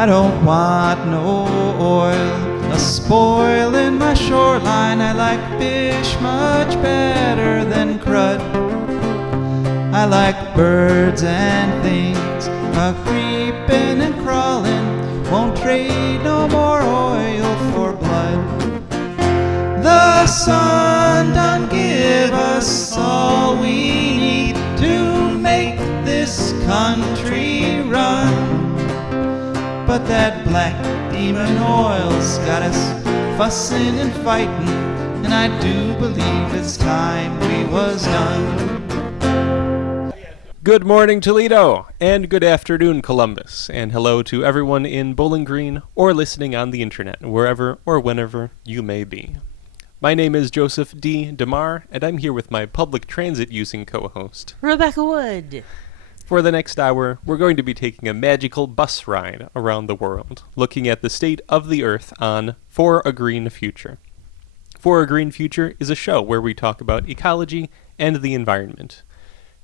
I don't want no oil, a spoil in my shoreline. I like fish much better than crud. I like birds and things, a-creeping and crawling. Won't trade no more oil for blood. The sun done give us all we need to make this country run. But that black demon oil's got us fussing and fighting, and I do believe it's time we was done. Good morning, Toledo, and good afternoon, Columbus, and hello to everyone in Bowling Green or listening on the internet, wherever or whenever you may be. My name is Joseph D. DeMar, and I'm here with my public transit-using co-host, Rebecca Wood. For the next hour, we're going to be taking a magical bus ride around the world, looking at the state of the Earth on For a Green Future. For a Green Future is a show where we talk about ecology and the environment,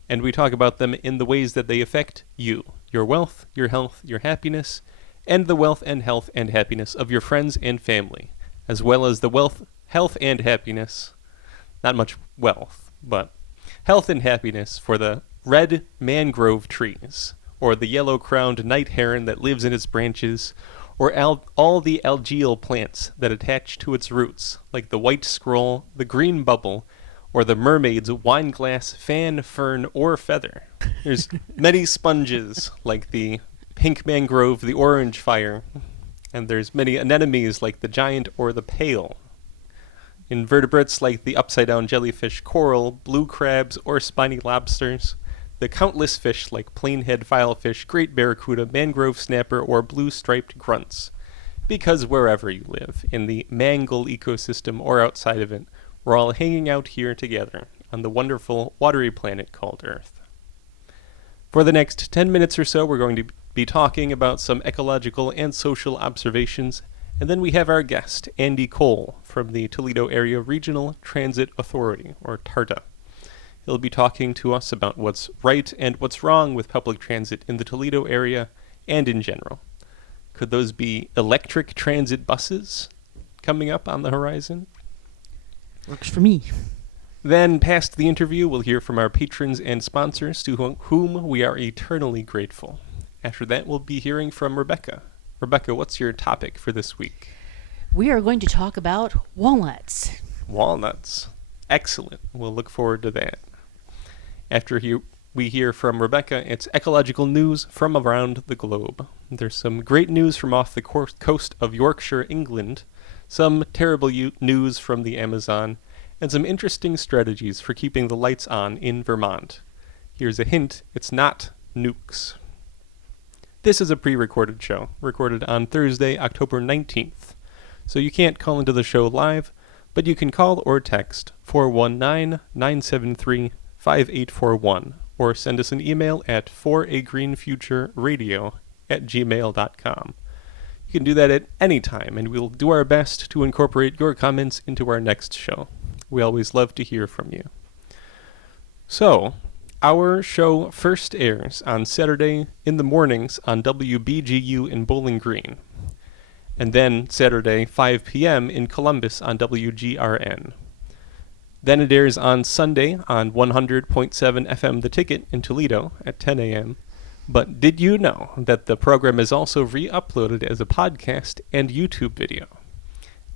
and we talk about them in the ways that they affect you, your wealth, your health, your happiness, and the wealth and health and happiness of your friends and family, as well as the wealth, health, and happiness, not much wealth, but health and happiness for the red mangrove trees, or the yellow-crowned night heron that lives in its branches, or all the algaeal plants that attach to its roots, like the white scroll, the green bubble, or the mermaid's wine glass, fan, fern, or feather. There's many sponges, like the pink mangrove, the orange fire, and there's many anemones, like the giant or the pale. Invertebrates like the upside-down jellyfish coral, blue crabs, or spiny lobsters. The countless fish like plainhead filefish, great barracuda, mangrove snapper, or blue-striped grunts. Because wherever you live, in the mangle ecosystem or outside of it, we're all hanging out here together on the wonderful watery planet called Earth. For the next 10 minutes or so, we're going to be talking about some ecological and social observations, and then we have our guest, Andy Cole, from the Toledo Area Regional Transit Authority, or TARTA. He'll be talking to us about what's right and what's wrong with public transit in the Toledo area and in general. Could those be electric transit buses coming up on the horizon? Works for me. Then, past the interview, we'll hear from our patrons and sponsors to whom we are eternally grateful. After that, we'll be hearing from Rebecca. Rebecca, what's your topic for this week? We are going to talk about walnuts. Walnuts. Excellent. We'll look forward to that. After we hear from Rebecca, it's ecological news from around the globe. There's some great news from off the coast of Yorkshire, England, some terrible news from the Amazon, and some interesting strategies for keeping the lights on in Vermont. Here's a hint, it's not nukes. This is a pre-recorded show, recorded on Thursday, October 19th. So you can't call into the show live, but you can call or text 419-973-5841, or send us an email at foragreenfutureradio@gmail.com. You can do that at any time, and we'll do our best to incorporate your comments into our next show. We always love to hear from you. So, our show first airs on Saturday in the mornings on WBGU in Bowling Green, and then Saturday 5 p.m. in Columbus on WGRN. Then it airs on Sunday on 100.7 FM The Ticket in Toledo at 10 a.m. But did you know that the program is also re-uploaded as a podcast and YouTube video?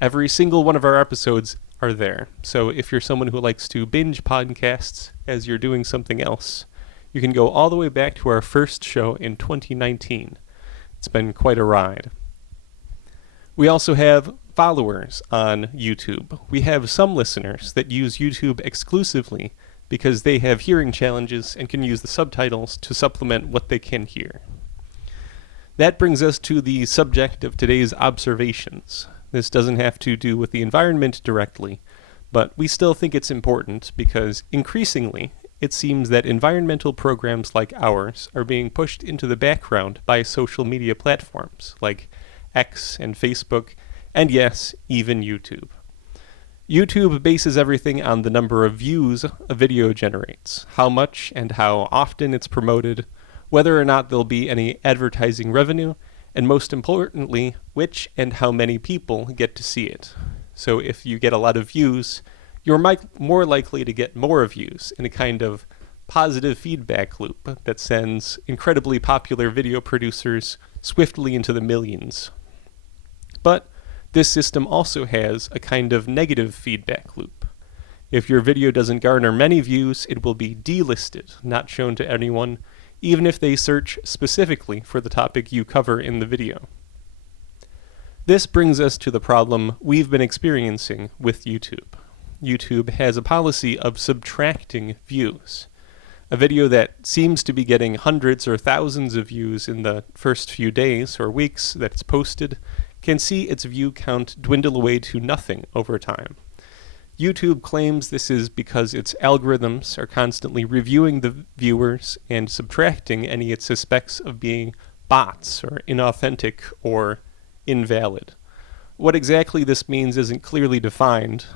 Every single one of our episodes are there. So if you're someone who likes to binge podcasts as you're doing something else, you can go all the way back to our first show in 2019. It's been quite a ride. We also have followers on YouTube. We have some listeners that use YouTube exclusively because they have hearing challenges and can use the subtitles to supplement what they can hear. That brings us to the subject of today's observations. This doesn't have to do with the environment directly, but we still think it's important because increasingly it seems that environmental programs like ours are being pushed into the background by social media platforms like X and Facebook, and yes, even YouTube. YouTube bases everything on the number of views a video generates, how much and how often it's promoted, whether or not there'll be any advertising revenue, and most importantly, which and how many people get to see it. So if you get a lot of views, you're more likely to get more views in a kind of positive feedback loop that sends incredibly popular video producers swiftly into the millions. But this system also has a kind of negative feedback loop. If your video doesn't garner many views, it will be delisted, not shown to anyone, even if they search specifically for the topic you cover in the video. This brings us to the problem we've been experiencing with YouTube. YouTube has a policy of subtracting views. A video that seems to be getting hundreds or thousands of views in the first few days or weeks that it's posted can see its view count dwindle away to nothing over time. YouTube claims this is because its algorithms are constantly reviewing the viewers and subtracting any it suspects of being bots or inauthentic or invalid. What exactly this means isn't clearly defined.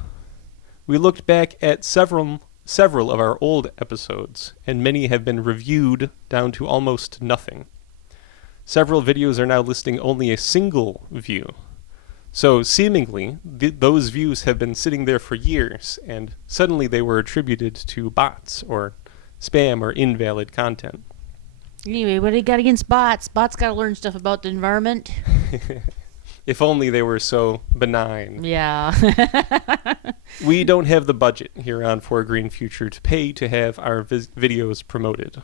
We looked back at several of our old episodes, and many have been reviewed down to almost nothing. Several videos are now listing only a single view. So seemingly, those views have been sitting there for years, and suddenly they were attributed to bots or spam or invalid content. Anyway, what do you got against bots? Bots got to learn stuff about the environment. If only they were so benign. Yeah. We don't have the budget here on For a Green Future to pay to have our videos promoted.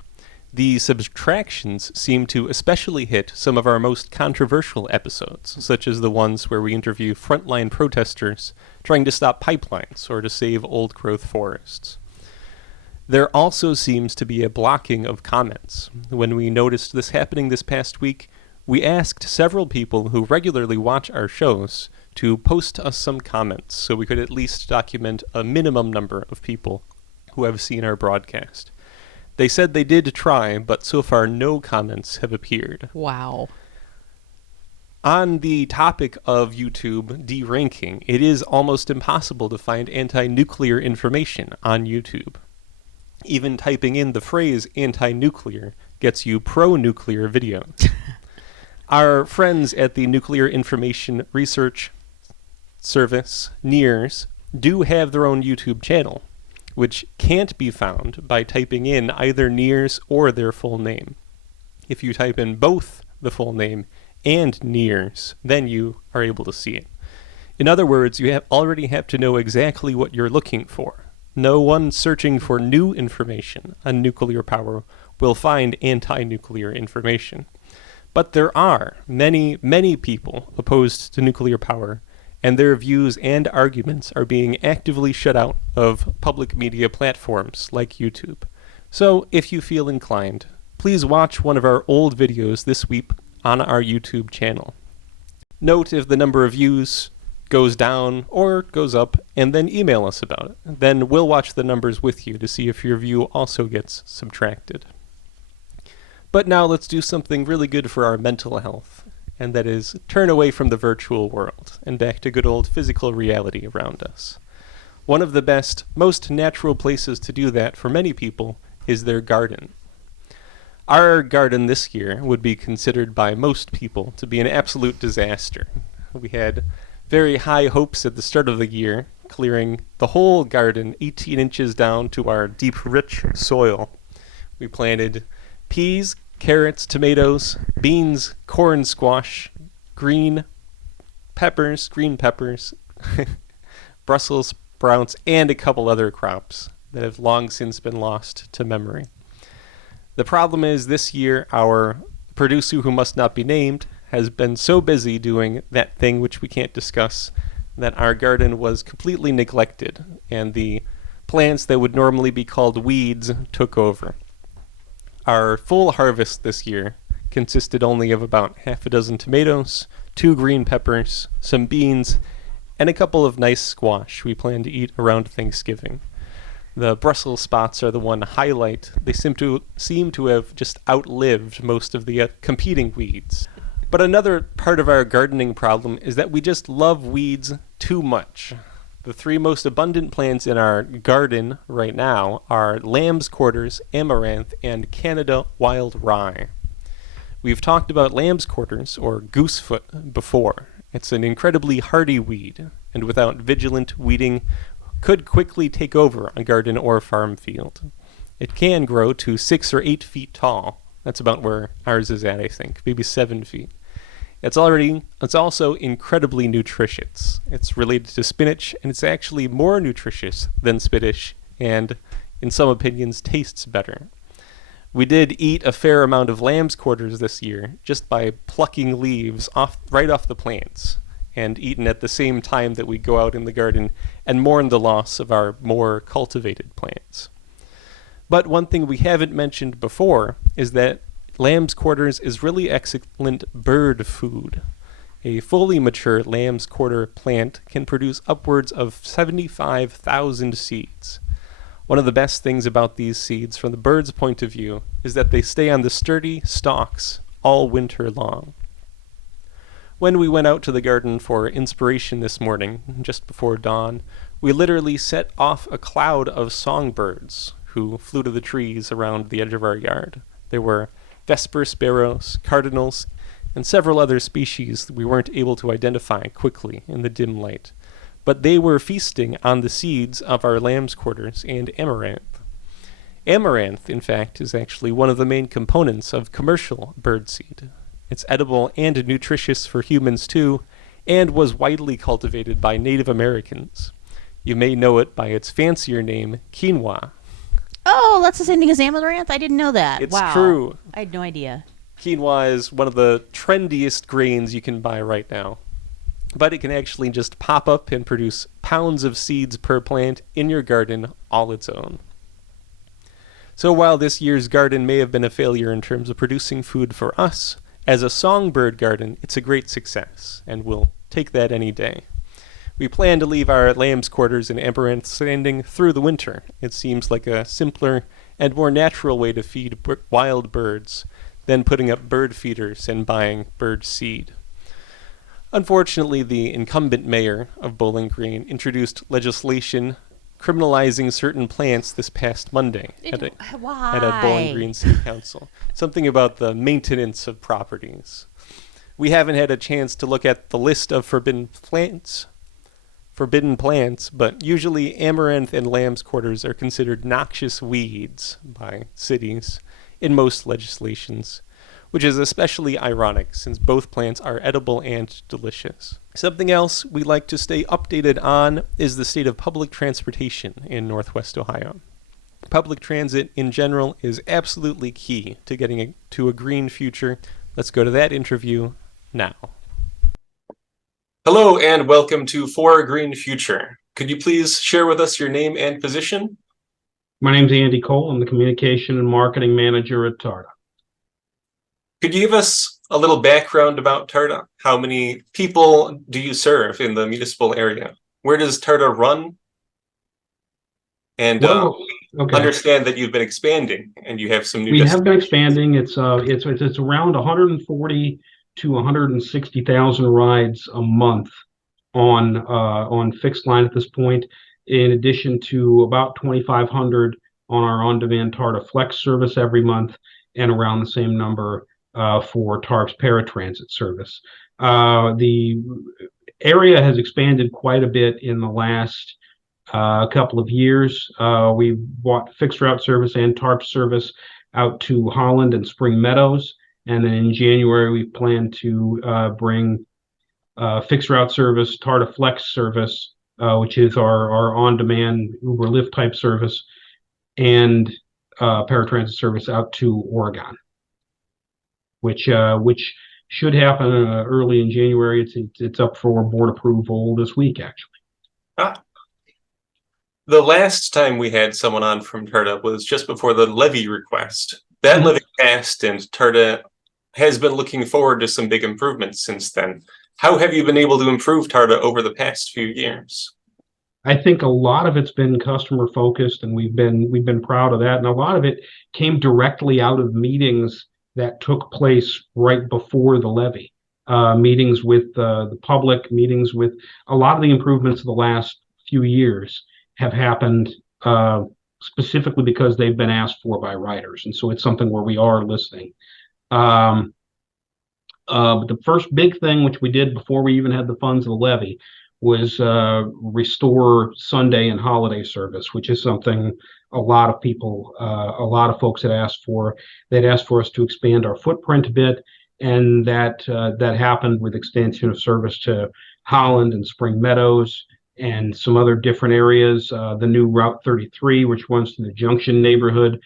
The subtractions seem to especially hit some of our most controversial episodes, such as the ones where we interview frontline protesters trying to stop pipelines or to save old-growth forests. There also seems to be a blocking of comments. When we noticed this happening this past week, we asked several people who regularly watch our shows to post us some comments so we could at least document a minimum number of people who have seen our broadcast. They said they did try, but so far no comments have appeared. Wow. On the topic of YouTube deranking, it is almost impossible to find anti-nuclear information on YouTube. Even typing in the phrase anti-nuclear gets you pro-nuclear videos. Our friends at the Nuclear Information Research Service, NIRS, do have their own YouTube channel, which can't be found by typing in either NIRS or their full name. If you type in both the full name and NIRS, then you are able to see it. In other words, you already have to know exactly what you're looking for. No one searching for new information on nuclear power will find anti-nuclear information. But there are many, many people opposed to nuclear power, and their views and arguments are being actively shut out of public media platforms like YouTube. So, if you feel inclined, please watch one of our old videos this week on our YouTube channel. Note if the number of views goes down or goes up, and then email us about it. Then we'll watch the numbers with you to see if your view also gets subtracted. But now let's do something really good for our mental health, and that is turn away from the virtual world and back to good old physical reality around us. One of the best, most natural places to do that for many people is their garden. Our garden this year would be considered by most people to be an absolute disaster. We had very high hopes at the start of the year, clearing the whole garden 18 inches down to our deep, rich soil. We planted peas, carrots, tomatoes, beans, corn, squash, green peppers, Brussels sprouts, and a couple other crops that have long since been lost to memory. The problem is this year our producer who must not be named has been so busy doing that thing which we can't discuss that our garden was completely neglected, and the plants that would normally be called weeds took over. Our full harvest this year consisted only of about half a dozen tomatoes, 2 green peppers, some beans, and a couple of nice squash we plan to eat around Thanksgiving. The Brussels sprouts are the one highlight. They seem to have just outlived most of the competing weeds. But another part of our gardening problem is that we just love weeds too much. The 3 most abundant plants in our garden right now are lamb's quarters, amaranth, and Canada wild rye. We've talked about lamb's quarters, or goosefoot, before. It's an incredibly hardy weed, and without vigilant weeding, could quickly take over a garden or farm field. It can grow to 6 or 8 feet tall. That's about where ours is at, I think, maybe 7 feet. It's also incredibly nutritious. It's related to spinach, and it's actually more nutritious than spinach, and in some opinions tastes better. We did eat a fair amount of lamb's quarters this year just by plucking leaves right off the plants, and eaten at the same time that we go out in the garden and mourn the loss of our more cultivated plants. But one thing we haven't mentioned before is that lamb's quarters is really excellent bird food. A fully mature lamb's quarter plant can produce upwards of 75,000 seeds. One of the best things about these seeds from the bird's point of view is that they stay on the sturdy stalks all winter long. When we went out to the garden for inspiration this morning, just before dawn, we literally set off a cloud of songbirds who flew to the trees around the edge of our yard. There were vesper sparrows, cardinals, and several other species we weren't able to identify quickly in the dim light. But they were feasting on the seeds of our lamb's quarters and amaranth. Amaranth, in fact, is actually one of the main components of commercial birdseed. It's edible and nutritious for humans too, and was widely cultivated by Native Americans. You may know it by its fancier name, quinoa. Oh, that's the same thing as amaranth? I didn't know that. It's wow. true. I had no idea. Quinoa is one of the trendiest grains you can buy right now. But it can actually just pop up and produce pounds of seeds per plant in your garden all its own. So while this year's garden may have been a failure in terms of producing food for us, as a songbird garden, it's a great success, and we'll take that any day. We plan to leave our lamb's quarters and amaranth standing through the winter. It seems like a simpler and more natural way to feed wild birds than putting up bird feeders and buying bird seed. Unfortunately, the incumbent mayor of Bowling Green introduced legislation criminalizing certain plants this past Monday at a Bowling Green City Council. Something about the maintenance of properties. We haven't had a chance to look at the list of forbidden plants, but usually amaranth and lamb's quarters are considered noxious weeds by cities in most legislations, which is especially ironic since both plants are edible and delicious. Something else we like to stay updated on is the state of public transportation in Northwest Ohio. Public transit in general is absolutely key to getting to a green future. Let's go to that interview now. Hello and welcome to For a Green Future. Could you please share with us your name and position? My name's Andy Cole. I'm the Communication and Marketing Manager at TARDA. Could you give us a little background about TARDA? How many people do you serve in the municipal area? Where does TARDA run? And understand that you've been expanding and you have some new. We have been expanding. It's around 140 to 160,000 rides a month on fixed line at this point, in addition to about 2,500 on our on-demand TARDA Flex service every month, and around the same number for TARP's paratransit service. The area has expanded quite a bit in the last couple of years. We bought fixed route service and TARP service out to Holland and Spring Meadows. And then in January, we plan to bring fixed route service, TARDA Flex service, which is our on-demand Uber Lyft type service, and paratransit service out to Oregon, which should happen early in January. It's up for board approval this week, actually. The last time we had someone on from TARDA was just before the levy request. That levy passed, and TARDA has been looking forward to some big improvements since then. How have you been able to improve TARDA over the past few years? I think a lot of it's been customer focused, and we've been proud of that. And a lot of it came directly out of meetings that took place right before the levy. Meetings with the public, meetings with a lot of the improvements of the last few years have happened specifically because they've been asked for by riders. And so it's something where we are listening. But the first big thing, which we did before we even had the funds of the levy, was restore Sunday and holiday service, which is something a lot of people, a lot of folks had asked for. They'd asked for us to expand our footprint a bit, and that happened with extension of service to Holland and Spring Meadows and some other different areas. The new Route 33, which runs through the Junction neighborhood,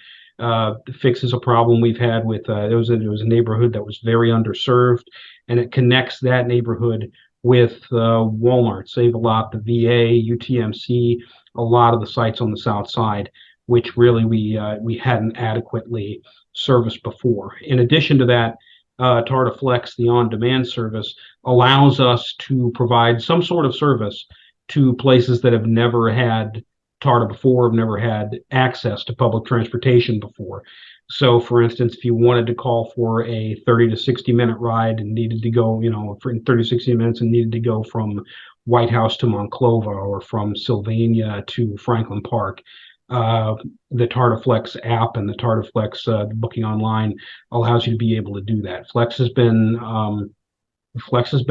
fixes a problem we've had with it was a neighborhood that was very underserved, and it connects that neighborhood with Walmart, Save a Lot, the VA, UTMC, a lot of the sites on the south side, which really we hadn't adequately serviced before. In addition to that, Tarta Flex, the on-demand service, allows us to provide some sort of service to places that have never had TARTA before, have never had access to public transportation before. So, for instance, if you wanted to call for a 30 to 60-minute ride and needed to go, for 30 to 60 minutes and needed to go from White House to Monclova or from Sylvania to Franklin Park, the Tarta Flex app and the Tarta Flex booking online allows you to be able to do that. Flex has been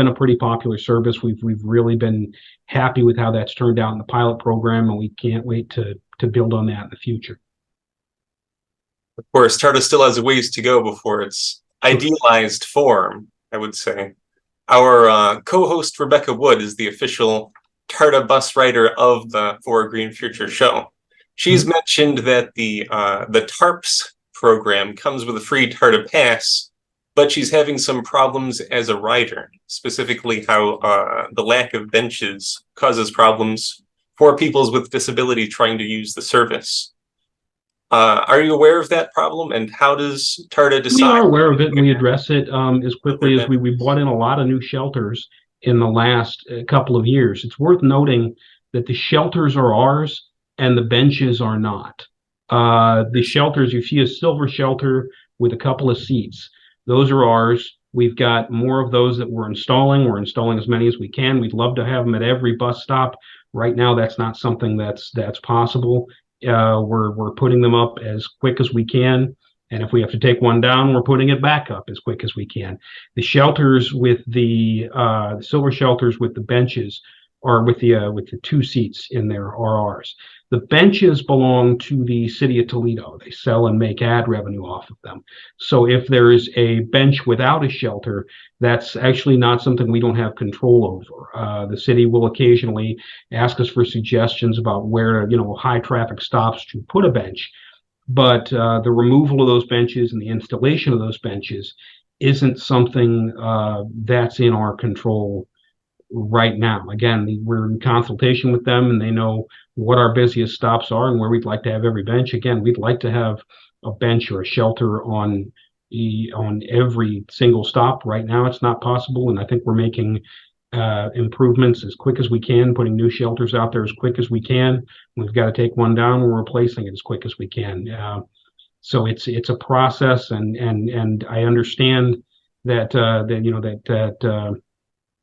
a pretty popular service. We've really been happy with how that's turned out in the pilot program, and we can't wait to build on that in the future. Of course, TARTA still has a ways to go before its idealized form, I would say. Our co-host Rebecca Wood is the official TARTA bus rider of the For a Green Future show. She's mentioned that the TARPS program comes with a free TARTA pass, but she's having some problems as a rider, specifically how the lack of benches causes problems for people with disability trying to use the service. Are you aware of that problem, and how does TARTA decide? We are aware of it, and we address it as quickly as we brought in a lot of new shelters in the last couple of years. It's worth noting that the shelters are ours and the benches are not. The shelters, you see a silver shelter with a couple of seats. Those are ours. We've got more of those that we're installing. We're installing as many as we can. We'd love to have them at every bus stop. Right now, that's not something that's possible. We're putting them up as quick as we can, and if we have to take one down, we're putting it back up as quick as we can. The shelters with the silver shelters with the benches, or with the 2 seats in there, are ours. The benches belong to the city of Toledo. They sell and make ad revenue off of them. So if there is a bench without a shelter, that's actually not something we don't have control over. The city will occasionally ask us for suggestions about where, high traffic stops to put a bench. But the removal of those benches and the installation of those benches isn't something that's in our control right now. Again, we're in consultation with them, and they know what our busiest stops are and where we'd like to have every bench. Again, we'd like to have a bench or a shelter on every single stop. Right now, it's not possible, and I think we're making improvements as quick as we can, putting new shelters out there as quick as we can. We've got to take one down, we're replacing it as quick as we can. So it's a process, and I understand that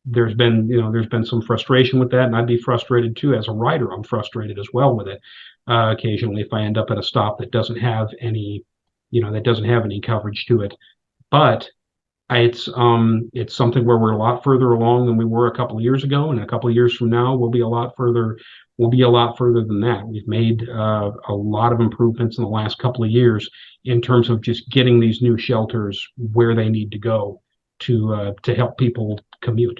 there's been some frustration with that, and I'd be frustrated too as a rider. I'm frustrated as well with it occasionally if I end up at a stop that doesn't have any coverage to it. But it's something where we're a lot further along than we were a couple of years ago, and a couple of years from now we'll be a lot further. We'll be a lot further than that. We've made a lot of improvements in the last couple of years in terms of just getting these new shelters where they need to go to help people commute.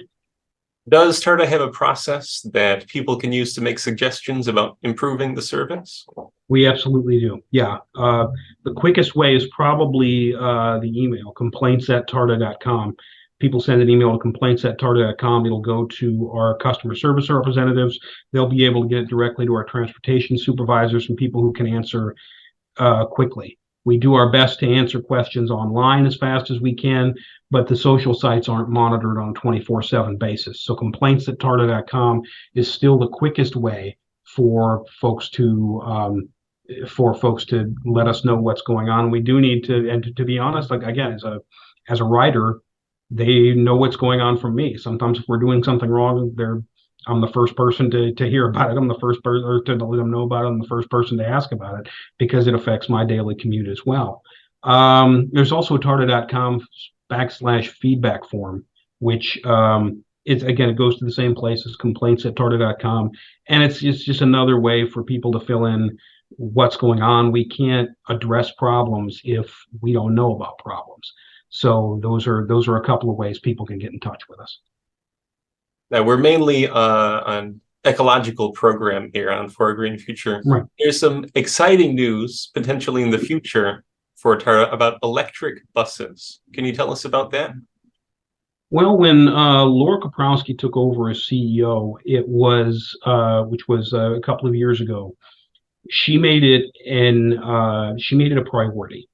Does TARTA have a process that people can use to make suggestions about improving the service? We absolutely do. Yeah. The quickest way is probably the email, complaints@tarta.com. People send an email to complaints@tarta.com. It'll go to our customer service representatives. They'll be able to get it directly to our transportation supervisors and people who can answer quickly. We do our best to answer questions online as fast as we can, but the social sites aren't monitored on a 24/7 basis. So complaints@tarta.com is still the quickest way for folks to let us know what's going on. We do need to, and to be honest, like again, as a writer, they know what's going on from me. Sometimes if we're doing something wrong, I'm the first person to hear about it. I'm the first person to let them know about it. I'm the first person to ask about it because it affects my daily commute as well. There's also tarta.com /feedback form, which it's again, it goes to the same place as complaints@tarda.com, and it's just another way for people to fill in what's going on. We can't address problems if we don't know about problems. So those are a couple of ways people can get in touch with us. Now, we're mainly an ecological program here on For a Green Future. Right. There's some exciting news potentially in the future for Tarda about electric buses. Can you tell us about that? Well, when Laura Kaprowski took over as CEO, it was which was a couple of years ago. She made it a priority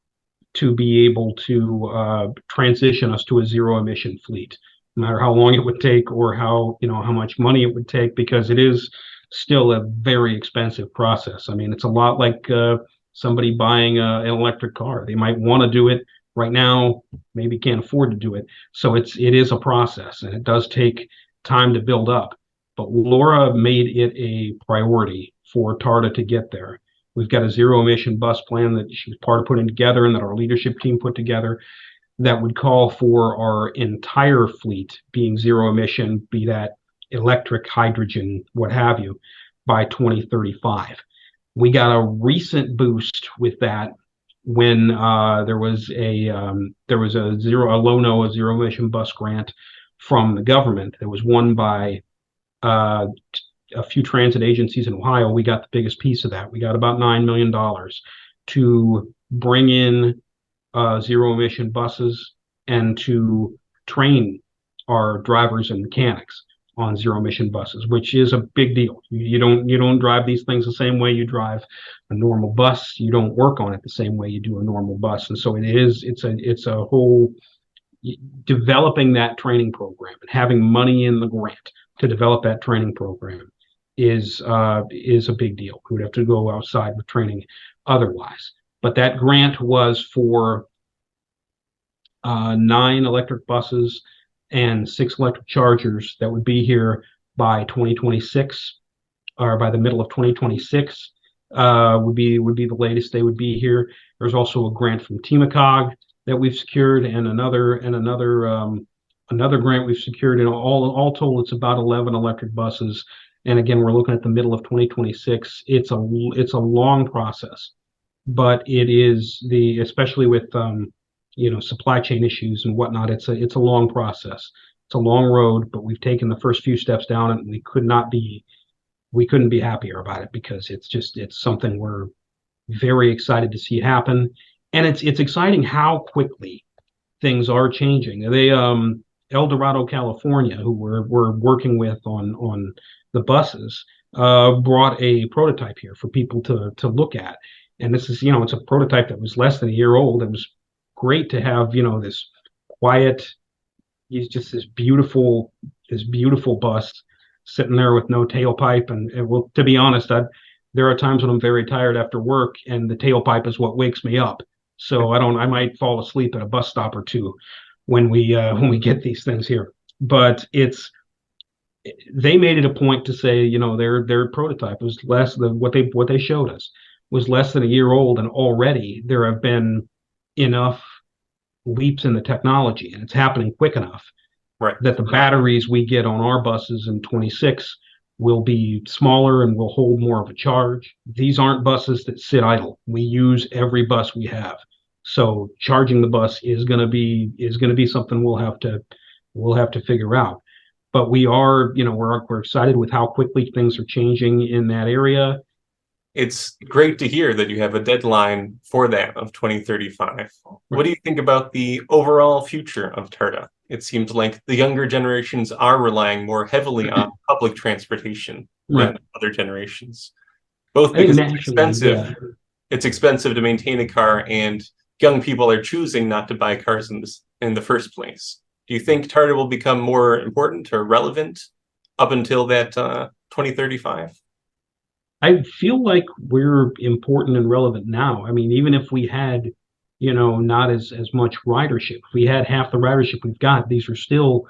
to be able to transition us to a zero emission fleet, no matter how long it would take or how much money it would take, because it is still a very expensive process. I mean, it's a lot like somebody buying an electric car. They might want to do it right now, maybe can't afford to do it. So it is a process, and it does take time to build up. But Laura made it a priority for Tarda to get there. We've got a zero emission bus plan that she was part of putting together and that our leadership team put together that would call for our entire fleet being zero emission, be that electric, hydrogen, what have you, by 2035. We got a recent boost with that when there was a zero emission bus grant from the government that was won by a few transit agencies in Ohio. We got the biggest piece of that. We got about $9 million to bring in zero emission buses and to train our drivers and mechanics on zero emission buses, which is a big deal. You don't drive these things the same way you drive a normal bus. You don't work on it the same way you do a normal bus. And so it's a whole developing that training program and having money in the grant to develop that training program is a big deal. We would have to go outside with training otherwise. But that grant was for 9 electric buses and 6 electric chargers that would be here by 2026, or by the middle of 2026 would be the latest they would be here. There's also a grant from TMACOG that we've secured, and another grant we've secured. And all told, it's about 11 electric buses. And again, we're looking at the middle of 2026. It's a long process, but it is especially with supply chain issues and whatnot. It's a long process. It's a long road, but we've taken the first few steps down, and we couldn't be happier about it, because it's something we're very excited to see happen. And it's exciting how quickly things are changing. They El Dorado, California, who we're working with on the buses, brought a prototype here for people to look at. And this is, it's a prototype that was less than a year old. It was great to have, this quiet, just this beautiful bus sitting there with no tailpipe. And well, to be honest, there are times when I'm very tired after work, and the tailpipe is what wakes me up. So I might fall asleep at a bus stop or two when we get these things here. But they made it a point to say, their prototype was less than what they showed us was less than a year old, and already there have been enough leaps in the technology, and it's happening quick enough, right, that the batteries we get on our buses in 26 will be smaller and will hold more of a charge. These aren't buses that sit idle. We use every bus we have. So charging the bus is going to be something we'll have to figure out. But we're excited with how quickly things are changing in that area. It's great to hear that you have a deadline for that of 2035. Right. What do you think about the overall future of Tarda? It seems like the younger generations are relying more heavily on public transportation than other generations. Both because it's expensive. Yeah. It's expensive to maintain a car, and young people are choosing not to buy cars in the first place. Do you think Tarda will become more important or relevant up until that 2035? I feel like we're important and relevant now. I mean, even if we had, not as much ridership, if we had half the ridership we've got, these are still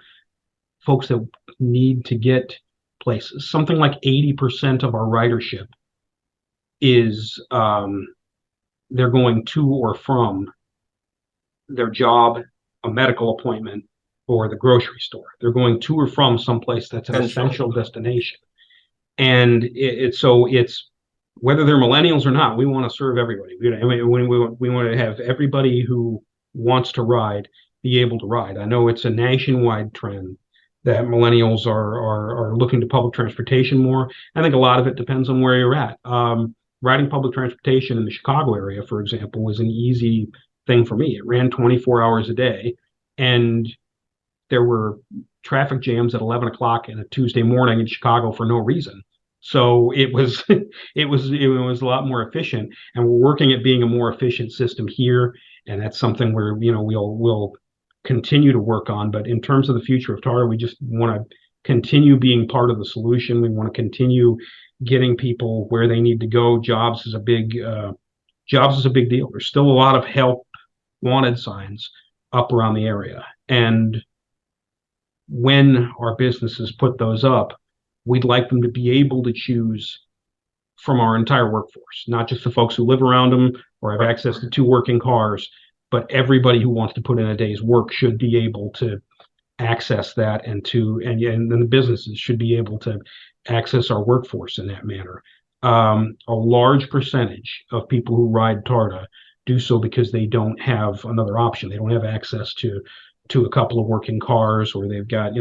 folks that need to get places. Something like 80% of our ridership is they're going to or from their job, a medical appointment or the grocery store. They're going to or from someplace that's an Essential. essential destination. And it's whether they're millennials or not, we want to serve everybody. We want to have everybody who wants to ride be able to ride. I know it's a nationwide trend that millennials are looking to public transportation more. I think a lot of it depends on where you're at. Riding public transportation in the Chicago area, for example, was an easy thing for me. It ran 24 hours a day, and there were traffic jams at 11 o'clock in a Tuesday morning in Chicago for no reason. So it was it was a lot more efficient, and we're working at being a more efficient system here, and that's something where we'll continue to work on. But in terms of the future of TARTA, we just want to continue being part of the solution. We want to continue getting people where they need to go. Jobs is a big deal. There's still a lot of help wanted signs up around the area, and when our businesses put those up, we'd like them to be able to choose from our entire workforce, not just the folks who live around them or have access to 2 working cars, but everybody who wants to put in a day's work should be able to access that, and then the businesses should be able to access our workforce in that manner. A large percentage of people who ride TARTA do so because they don't have another option. They don't have access to a couple of working cars, or they've got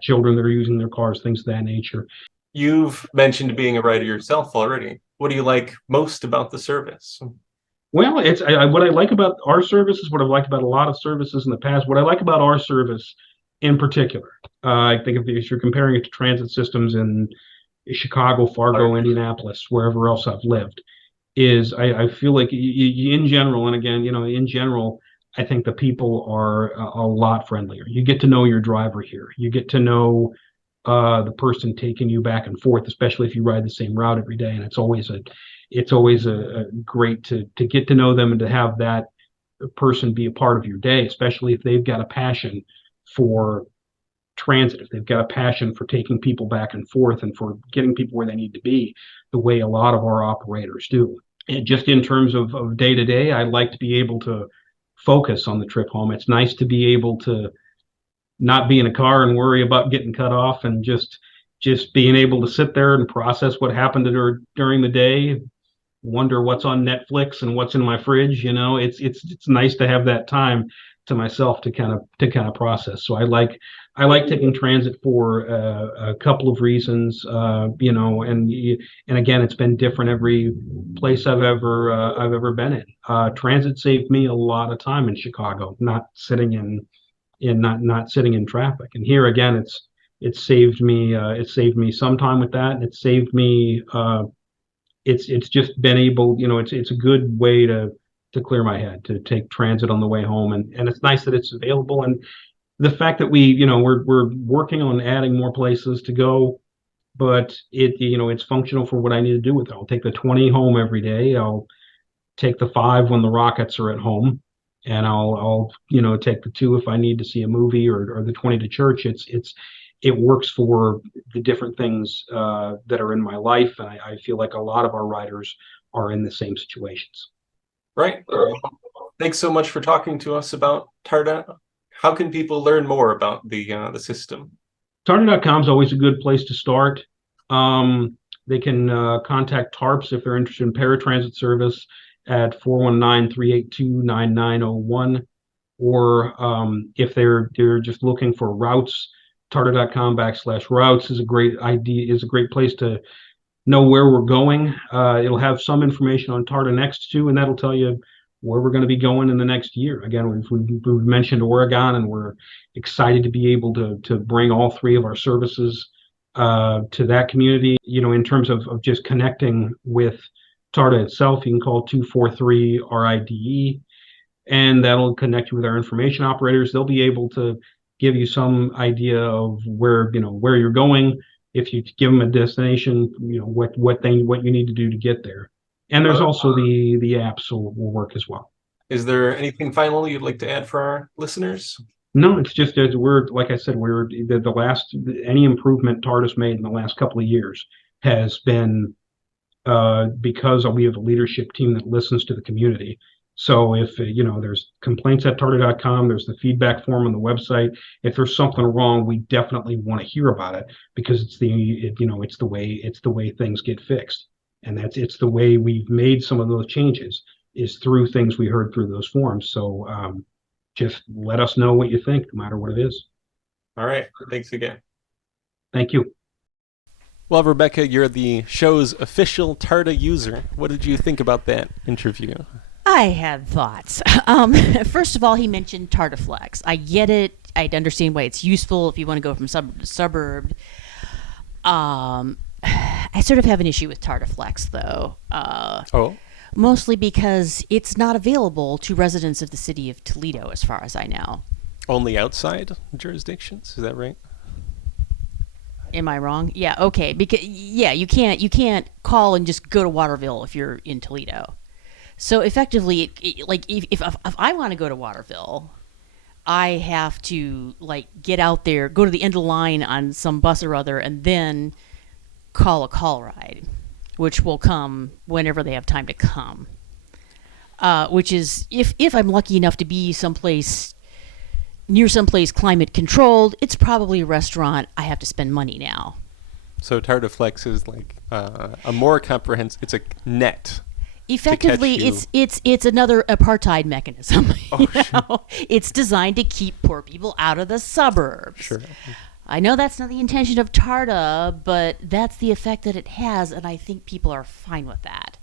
children that are using their cars, things of that nature. You've mentioned being a rider yourself already. What do you like most about the service? Well, what I like about our service is what I've liked about a lot of services in the past. What I like about our service in particular, I think if you're comparing it to transit systems in Chicago, Fargo, Indianapolis, wherever else I've lived, is I feel like in general, and again, in general, I think the people are a lot friendlier. You get to know your driver here. You get to know the person taking you back and forth, especially if you ride the same route every day. And it's always a great to get to know them and to have that person be a part of your day, especially if they've got a passion for transit, if they've got a passion for taking people back and forth and for getting people where they need to be, the way a lot of our operators do. And just in terms of day to day, I like to be able to focus on the trip home. It's nice to be able to not be in a car and worry about getting cut off, and just being able to sit there and process what happened during the day, wonder what's on Netflix and what's in my fridge. It's nice to have that time to myself to kind of process. So I like taking transit for a couple of reasons, and again, it's been different every place I've ever been in. Transit saved me a lot of time in Chicago, not sitting in traffic. And here again, it saved me some time with that, and it saved me. It's just been able, it's a good way to clear my head, to take transit on the way home, and it's nice that it's available. And the fact that we're working on adding more places to go, but it's functional for what I need to do with it. I'll take the 20 home every day. I'll take the 5 when the Rockets are at home, and I'll take the 2 if I need to see a movie, or the 20 to church. It works for the different things that are in my life, and I feel like a lot of our riders are in the same situations. Right. Thanks so much for talking to us about TARTA. How can people learn more about the system? TARTA.com is always a good place to start. They can contact TARPS if they're interested in paratransit service at 419-382-9901, or if they're just looking for routes, TARTA.com/routes is a great place to know where we're going. It'll have some information on TARTA Next too, and that'll tell you where we're going to be going in the next year. Again, we've mentioned Oregon, and we're excited to be able to bring all 3 of our services to that community. In terms of just connecting with TARTA itself, you can call 243-RIDE, and that'll connect you with our information operators. They'll be able to give you some idea of where you're going. If you give them a destination, what you need to do to get there. And there's also the apps will work as well. Is there anything final you'd like to add for our listeners? No, it's just as like I said, any improvement TARTA's made in the last couple of years has been because we have a leadership team that listens to the community So if there's complaints at tarda.com, there's the feedback form on the website. If there's something wrong, we definitely want to hear about it because it's the way things get fixed, and it's the way we've made some of those changes is through things we heard through those forms. So just let us know what you think, no matter what it is. All right. Thanks again. Thank you. Well, Rebecca, you're the show's official Tarda user. What did you think about that interview? I had thoughts. First of all, he mentioned Tartaflex. I get it. I understand why it's useful if you want to go from suburb to suburb. I sort of have an issue with Tartaflex, though. Oh, Mostly because it's not available to residents of the city of Toledo, as far as I know. only outside jurisdictions? Is that right? Am I wrong? Yeah. Okay. Because you can't call and just go to Waterville if you're in Toledo. So effectively, if I want to go to Waterville, I have to get out there, go to the end of the line on some bus or other, and then call a call ride, which will come whenever they have time to come. Which is if I'm lucky enough to be near someplace climate controlled, it's probably a restaurant I have to spend money now. So Tardaflex is like a more comprehensive. It's a net. Effectively, to catch it's another apartheid mechanism. Oh, It's designed to keep poor people out of the suburbs. Sure. I know that's not the intention of TARDA, but that's the effect that it has, and I think people are fine with that.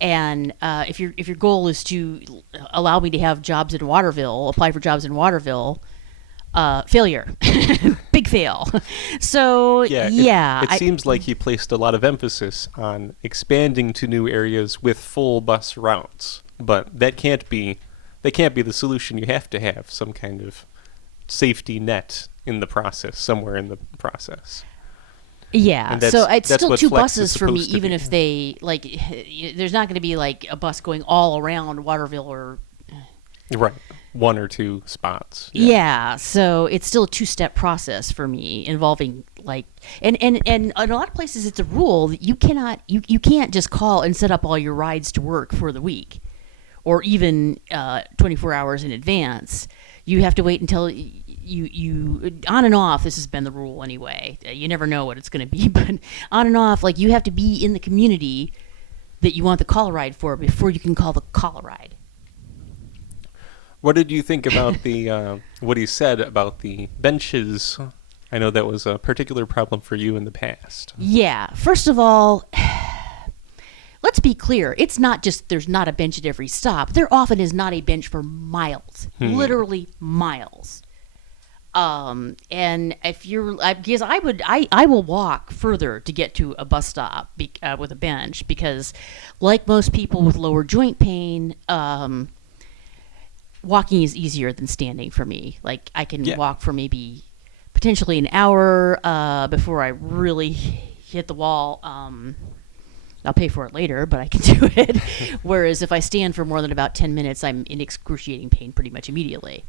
And if your goal is to allow me to have jobs in Waterville, apply for jobs in Waterville, failure, big fail. So It seems like he placed a lot of emphasis on expanding to new areas with full bus routes, but that can't be the solution. You have to have some kind of safety net in the process, somewhere in the process. Yeah, And so it's that's still what two Flex is buses for me, supposed to even be. if they there's not going to be a bus going all around Waterville or Right. One or two spots. yeah. So it's still a two-step process for me involving and in a lot of places it's a rule that you can't just call and set up all your rides to work for the week, or even 24 hours in advance. You have to wait until you on and off. This has been the rule anyway. You never know what it's going to be, but on and off, you have to be in the community that you want the call ride for before you can call the call ride. What did you think about the what he said about the benches? I know that was a particular problem for you in the past. Yeah. First of all, let's be clear. It's not just there's not a bench at every stop. There often is not a bench for miles, literally miles. And if because I will walk further to get to a bus stop with a bench because, like most people with lower joint pain, walking is easier than standing for me. I can walk for maybe potentially an hour before I really hit the wall. I'll pay for it later, but I can do it. Whereas if I stand for more than about 10 minutes, I'm in excruciating pain pretty much immediately.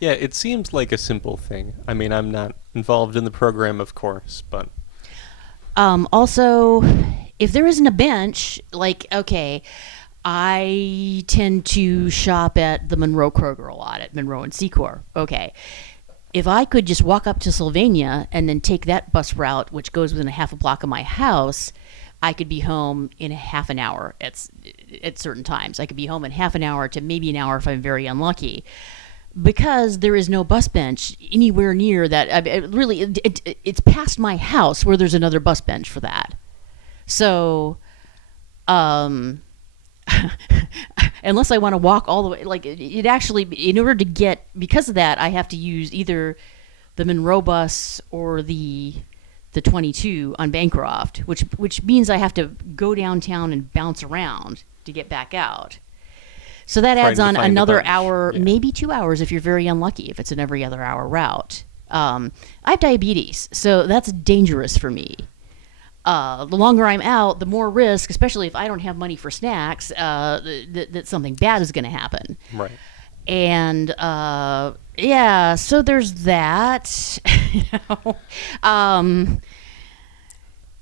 Yeah, it seems like a simple thing. I mean, I'm not involved in the program, of course, but Also, if there isn't a bench, okay, I tend to shop at the Monroe Kroger a lot, at Monroe and Secor. Okay. If I could just walk up to Sylvania and then take that bus route, which goes within a half a block of my house, I could be home in a half an hour at certain times. I could be home in half an hour to maybe an hour if I'm very unlucky. Because there is no bus bench anywhere near that. It's past my house where there's another bus bench for that. So, unless I want to walk all the way, it actually, in order to get, because of that, I have to use either the Monroe bus or the 22 on Bancroft, which means I have to go downtown and bounce around to get back out. So that adds on another hour, maybe 2 hours if you're very unlucky, if it's an every other hour route. I have diabetes, so that's dangerous for me. The longer I'm out, the more risk, especially if I don't have money for snacks, that something bad is going to happen. right. And so there's that.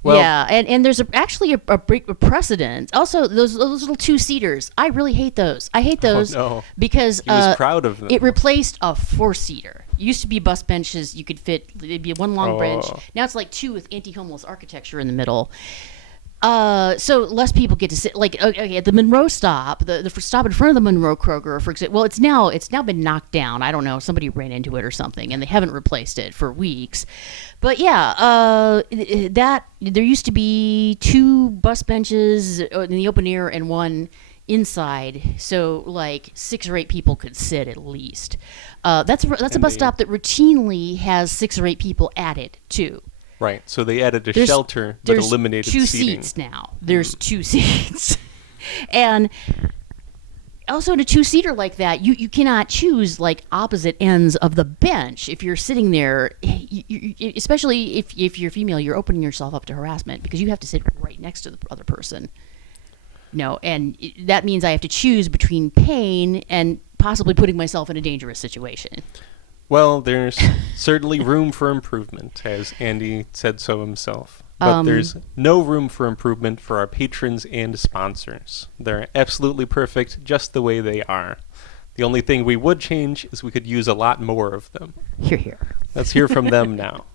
Well, yeah, and there's actually a precedent. Also, those little two-seaters, I really hate those. I hate those no. because He was proud of them. it replaced a four-seater. Used to be bus benches you could fit. It'd be one long bench. Now it's like two with anti-homeless architecture in the middle. So less people get to sit. Like okay, at the Monroe stop, the stop in front of the Monroe Kroger, for example. Well, it's now been knocked down. I don't know. Somebody ran into it or something, and they haven't replaced it for weeks. But yeah, that there used to be two bus benches in the open air and one inside, so like 6 or 8 people could sit at least. That's a bus stop that routinely has 6 or 8 people at it too. Right. So they added a shelter that eliminated two seating. seats now. There's 2 seats, and also in a 2-seater like that, you cannot choose like opposite ends of the bench if you're sitting there. Especially if you're female, you're opening yourself up to harassment because you have to sit right next to the other person. No, and that means I have to choose between pain and possibly putting myself in a dangerous situation. Well, there's certainly room for improvement, as Andy said so himself. But there's no room for improvement for our patrons and sponsors. They're absolutely perfect just the way they are. The only thing we would change is we could use a lot more of them. Hear, hear. Let's hear from them now.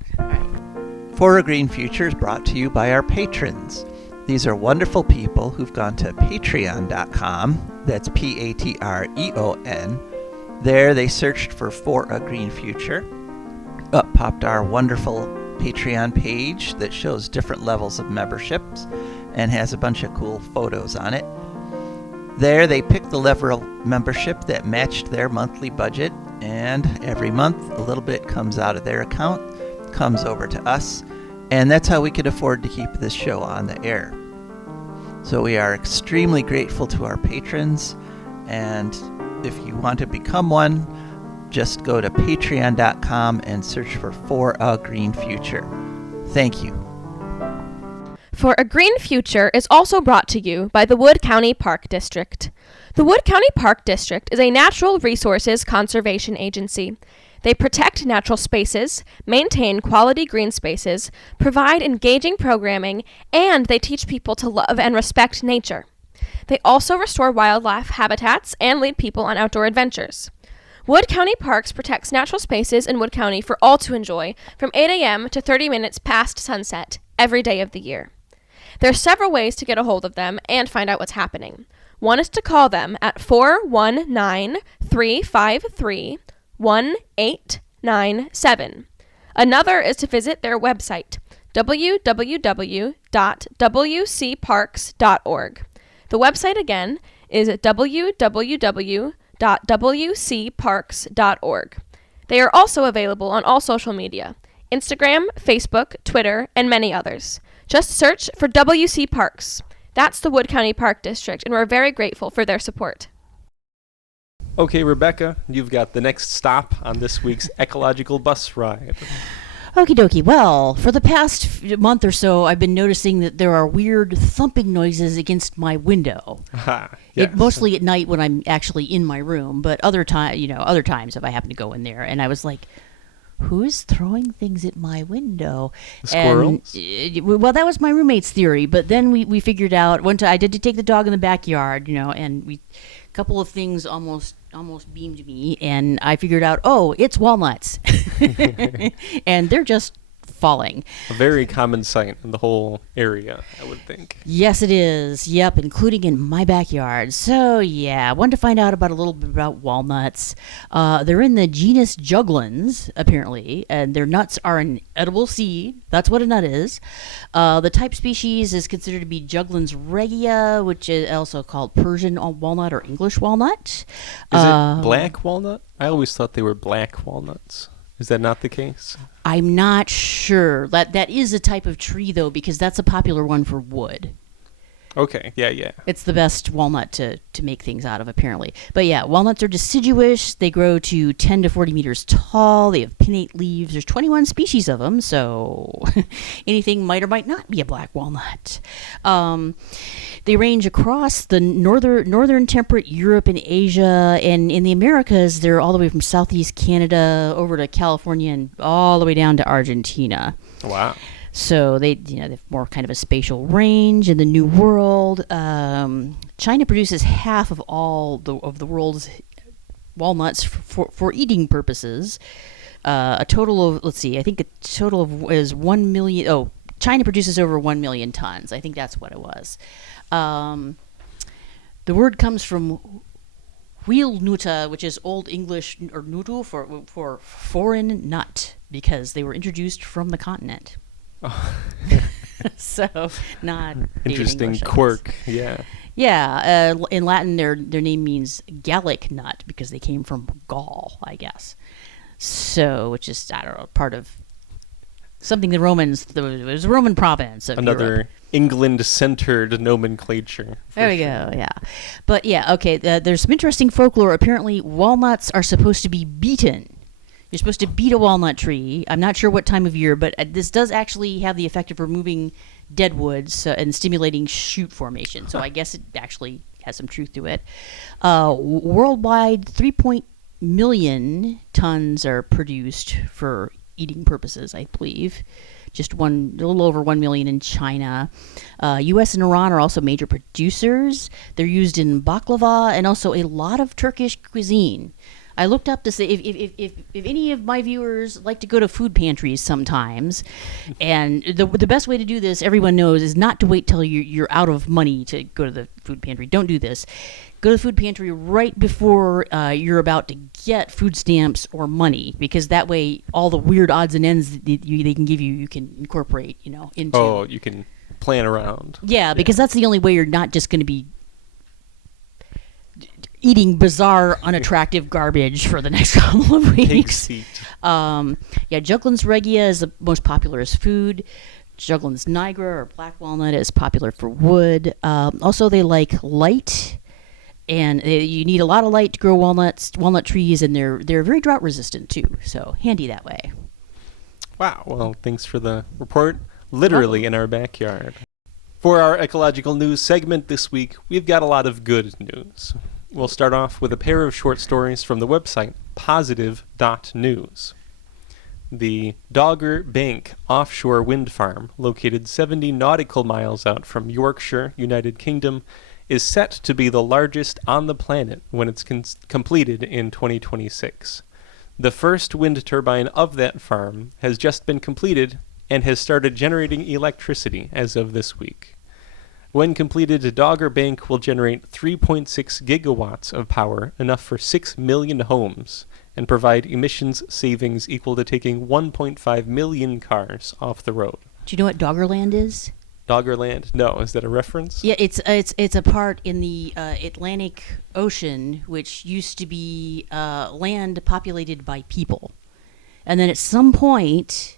For a Green Future is brought to you by our patrons. These are wonderful people who've gone to patreon.com. That's Patreon. There they searched for a Green Future. Up popped our wonderful Patreon page that shows different levels of memberships and has a bunch of cool photos on it. There they picked the level of membership that matched their monthly budget, and every month a little bit comes out of their account, comes over to us, and that's how we could afford to keep this show on the air. So we are extremely grateful to our patrons, and if you want to become one, just go to patreon.com and search for a Green Future. Thank you. For a Green Future is also brought to you by the Wood County Park District. The Wood County Park District is a natural resources conservation agency. They protect natural spaces, maintain quality green spaces, provide engaging programming, and they teach people to love and respect nature. They also restore wildlife habitats and lead people on outdoor adventures. Wood County Parks protects natural spaces in Wood County for all to enjoy from 8 a.m. to 30 minutes past sunset every day of the year. There are several ways to get a hold of them and find out what's happening. One is to call them at 419-353-1897. Another is to visit their website, www.wcparks.org. The website again is www.wcparks.org. They are also available on all social media, Instagram, Facebook, Twitter, and many others. Just search for WC Parks. That's the Wood County Park District, and we're very grateful for their support. Okay, Rebecca, you've got the next stop on this week's ecological bus ride. Okie dokie. Well, for the past month or so, I've been noticing that there are weird thumping noises against my window. Yes. Mostly at night when I'm actually in my room, but other times if I happen to go in there. And I was like, who is throwing things at my window? Squirrels? Well, that was my roommate's theory, but then we figured out one time I did to take the dog in the backyard, and a couple of things almost beamed me, and I figured out, oh, it's walnuts. And they're just falling. A very common sight in the whole area, I would think. Yes, it is. Yep, including in my backyard. So, yeah, I wanted to find out a little bit about walnuts. They're in the genus Juglans, apparently, and their nuts are an edible seed. That's what a nut is. The type species is considered to be Juglans regia, which is also called Persian walnut or English walnut. Is it black walnut? I always thought they were black walnuts. Is that not the case? I'm not sure. That is a type of tree, though, because that's a popular one for wood. Okay, yeah. It's the best walnut to make things out of, apparently. But yeah, walnuts are deciduous. They grow to 10 to 40 meters tall. They have pinnate leaves. There's 21 species of them, so anything might or might not be a black walnut. They range across the northern temperate Europe and Asia, and in the Americas, they're all the way from southeast Canada over to California and all the way down to Argentina. Wow. So they have more kind of a spatial range in the New World. China produces half of all of the world's walnuts for eating purposes. A total of, let's see, I think a total of is 1 million. Oh, China produces over 1 million tons. I think that's what it was. The word comes from Huilnuta, which is Old English, or nutu for foreign nut, because they were introduced from the continent. So not Interesting English, I guess. quirk. Yeah. Yeah, in Latin, their name means Gallic nut because they came from Gaul, I guess. So, which is, I don't know, part of something the Romans, it was a Roman province of Another Europe. England-centered nomenclature. for There we sure. go, yeah. But yeah, okay, there's some interesting folklore. Apparently, walnuts are supposed to be beaten. You're supposed to beat a walnut tree. I'm not sure what time of year, but this does actually have the effect of removing dead woods and stimulating shoot formation. So I guess it actually has some truth to it. Worldwide, 3 million tons are produced for eating purposes, I believe. Just a little over 1 million in China. U.S. and Iran are also major producers. They're used in baklava and also a lot of Turkish cuisine. I looked up to say if any of my viewers like to go to food pantries sometimes, and the best way to do this, everyone knows, is not to wait till you're out of money to go to the food pantry. Don't do this. Go to the food pantry right before you're about to get food stamps or money, because that way all the weird odds and ends that they can give you, you can incorporate, into. Oh, you can plan around. Yeah, because that's the only way you're not just going to be eating bizarre, unattractive garbage for the next couple of Pig weeks. seat. Juglans regia is the most popular as food. Juglans nigra, or black walnut, is popular for wood. Also, they like light, and you need a lot of light to grow walnut trees, and they're very drought resistant too. So handy that way. Wow. Well, thanks for the report. Literally in our backyard. For our ecological news segment this week, we've got a lot of good news. We'll start off with a pair of short stories from the website positive.news. The Dogger Bank offshore wind farm, located 70 nautical miles out from Yorkshire, United Kingdom, is set to be the largest on the planet when it's completed in 2026. The first wind turbine of that farm has just been completed and has started generating electricity as of this week. When completed, Dogger Bank will generate 3.6 gigawatts of power, enough for 6 million homes, and provide emissions savings equal to taking 1.5 million cars off the road. Do you know what Doggerland is? Doggerland? No, is that a reference? Yeah, it's a part in the Atlantic Ocean, which used to be land populated by people, and then at some point,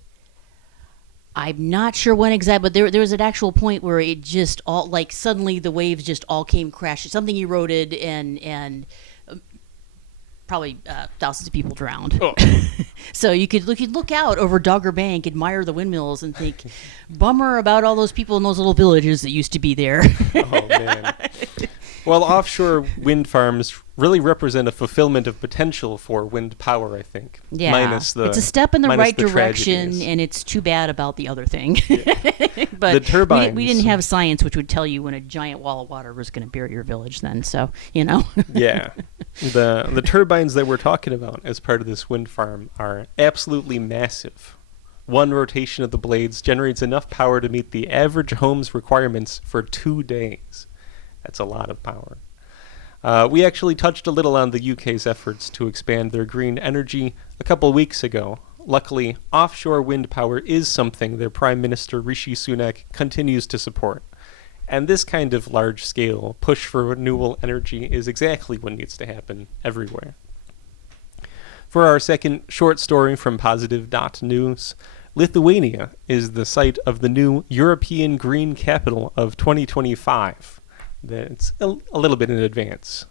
I'm not sure when exactly, but there was an actual point where it just all, like, suddenly the waves just all came crashing. Something eroded, and probably thousands of people drowned. Oh. So you could look out over Dogger Bank, admire the windmills, and think, bummer about all those people in those little villages that used to be there. Oh, man. Well, offshore wind farms really represent a fulfillment of potential for wind power, I think. Yeah, Minus the it's a step in the minus right the direction, tragedies. and it's too bad about the other thing. But The turbines. we didn't have science which would tell you when a giant wall of water was going to bury your village then, so, Yeah. The turbines that we're talking about as part of this wind farm are absolutely massive. One rotation of the blades generates enough power to meet the average home's requirements for 2 days. That's a lot of power. We actually touched a little on the UK's efforts to expand their green energy a couple weeks ago. Luckily, offshore wind power is something their Prime Minister Rishi Sunak continues to support. And this kind of large-scale push for renewable energy is exactly what needs to happen everywhere. For our second short story from Positive.news, Lithuania is the site of the new European Green Capital of 2025. That's a little bit in advance.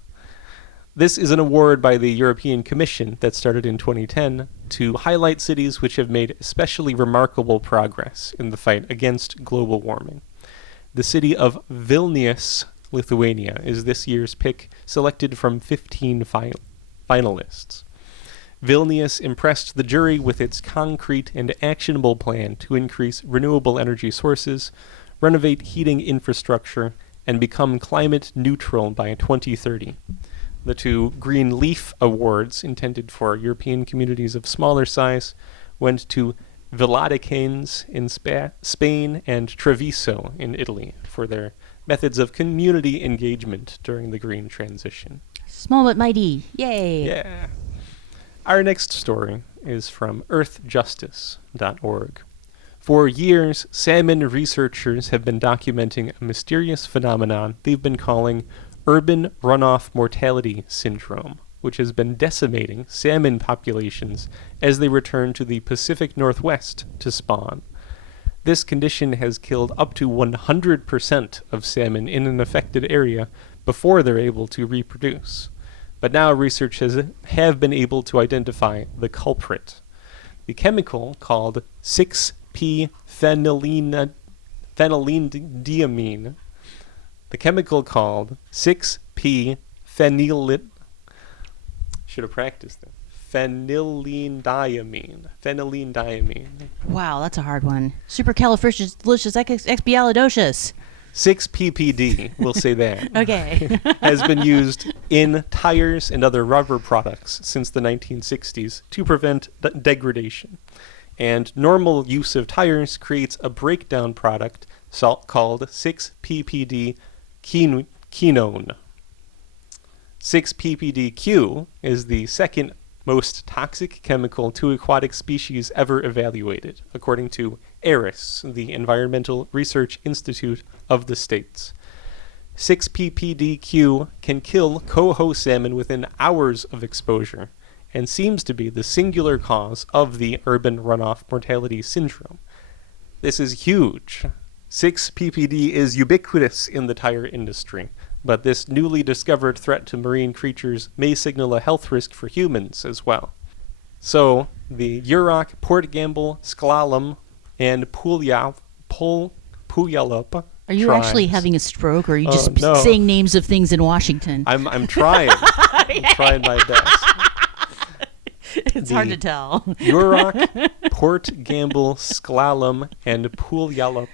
This is an award by the European Commission that started in 2010 to highlight cities which have made especially remarkable progress in the fight against global warming. The city of Vilnius, Lithuania, is this year's pick, selected from 15 finalists. Vilnius impressed the jury with its concrete and actionable plan to increase renewable energy sources, renovate heating infrastructure, and become climate neutral by 2030. The 2 Green Leaf Awards, intended for European communities of smaller size, went to Viladecans in Spain and Treviso in Italy for their methods of community engagement during the green transition. Small but mighty. Yay. Yeah. Our next story is from earthjustice.org. For years, salmon researchers have been documenting a mysterious phenomenon they've been calling urban runoff mortality syndrome, which has been decimating salmon populations as they return to the Pacific Northwest to spawn. This condition has killed up to 100% of salmon in an affected area before they're able to reproduce. But now researchers have been able to identify the culprit. The chemical called 6-P-phenylenediamine. The chemical called 6-P-phenylet. Should have practiced it. Phenylenediamine. Wow, that's a hard one. Supercalifragilisticexpialidocious. 6-PPD, we'll say that. Okay. Has been used in tires and other rubber products since the 1960s to prevent degradation. And normal use of tires creates a breakdown product called 6-PPD quinone. 6-PPDQ is the second most toxic chemical to aquatic species ever evaluated, according to ARIS, the Environmental Research Institute of the States. 6-PPDQ can kill coho salmon within hours of exposure and seems to be the singular cause of the urban runoff mortality syndrome. This is huge. 6-PPD is ubiquitous in the tire industry, but this newly discovered threat to marine creatures may signal a health risk for humans as well. So, the Yurok, Port Gamble, Sklallam, and Puyallup Are you tribes. actually having a stroke, or are you just no. saying names of things in Washington? I'm trying. I'm trying my best. It's hard to tell. Yurok, Port Gamble, Sklallam, and Puyallup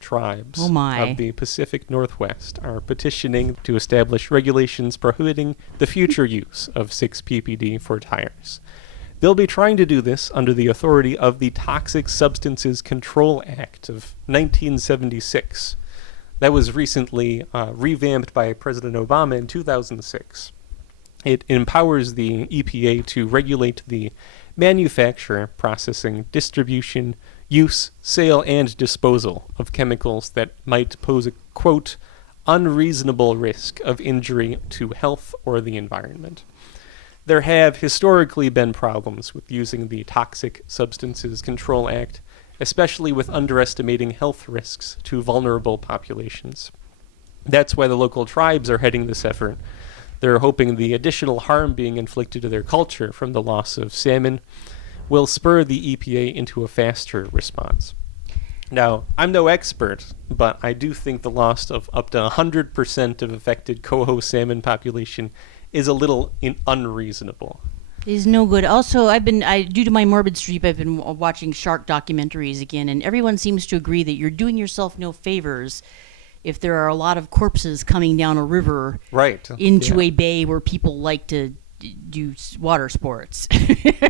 tribes Oh my. of the Pacific Northwest are petitioning to establish regulations prohibiting the future use of 6-PPD for tires. They'll be trying to do this under the authority of the Toxic Substances Control Act of 1976. That was recently revamped by President Obama in 2006. It empowers the EPA to regulate the manufacture, processing, distribution, use, sale, and disposal of chemicals that might pose a, quote, unreasonable risk of injury to health or the environment. There have historically been problems with using the Toxic Substances Control Act, especially with underestimating health risks to vulnerable populations. That's why the local tribes are heading this effort. They're hoping the additional harm being inflicted to their culture from the loss of salmon will spur the EPA into a faster response. Now, I'm no expert, but I do think the loss of up to 100% of affected coho salmon population is a little unreasonable. Is no good. Also, due to my morbid streak, I've been watching shark documentaries again, and everyone seems to agree that you're doing yourself no favors if there are a lot of corpses coming down a river into a bay where people like to do water sports,